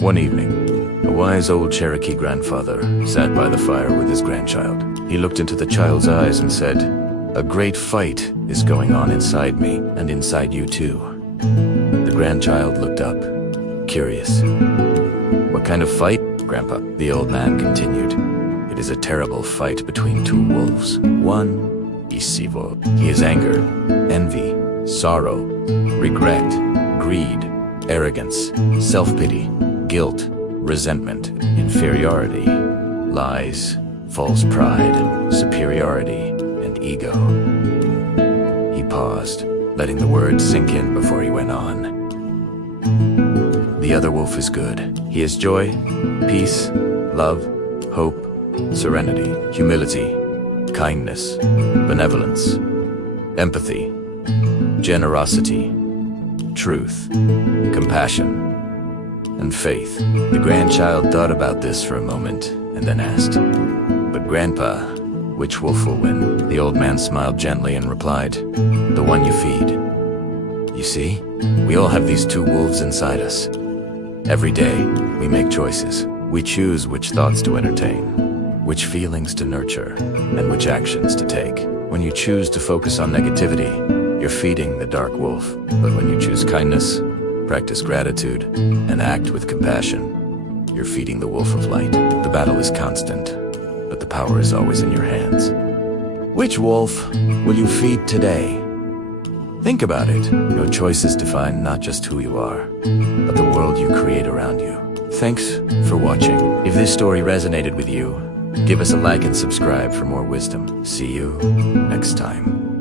One evening, a wise old Cherokee grandfather sat by the fire with his grandchild. He looked into the child's eyes and said, "A great fight is going on inside me and inside you too." The grandchild looked up, curious. "What kind of fight, Grandpa?" The old man continued. "It is a terrible fight between two wolves. One is sivo. He is anger, envy, sorrow, regret, greed, arrogance, self-pity, guilt, resentment, inferiority, lies, false pride, superiority, and ego." He paused, letting the words sink in before he went on. "The other wolf is good. He is joy, peace, love, hope, serenity, humility, kindness, benevolence, empathy, generosity, truth, compassion, and faith." The grandchild thought about this for a moment and then asked, "But Grandpa, which wolf will win?" The old man smiled gently and replied, "The one you feed. You see, we all have these two wolves inside us. Every day, we make choices. We choose which thoughts to entertain, which feelings to nurture, and which actions to take. When you choose to focus on negativity, you're feeding the dark wolf. But when you choose kindness, practice gratitude, and act with compassion, you're feeding the wolf of light. The battle is constant, but the power is always in your hands. Which wolf will you feed today? Think about it. Your choices define not just who you are, but the world you create around you. Thanks for watching. If this story resonated with you, give us a like and subscribe for more wisdom. See you next time.